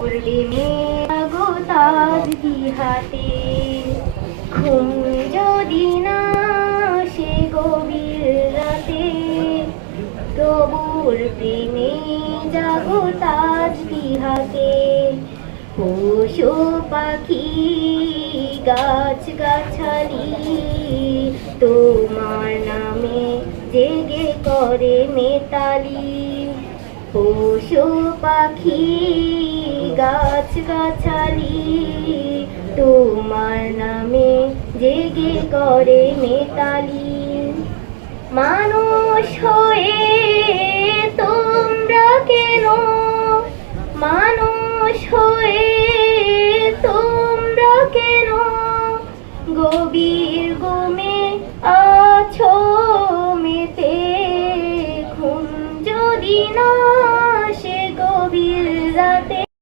গো তাজ হাতে ঘুম যদি না সে গভীর রাতে প্রভুর প্রেমে জাগো তাজ হাতে পশু পাখি গাছ গাছালি তোমার নামে জেগে করে মেতালি পশু পাখি গাছ গাছালি তোমার নামে জেগে করে মেতালি মানুষ হয়ে তোমরা কেন মানুষ হয়ে তোমরা কেন গভীর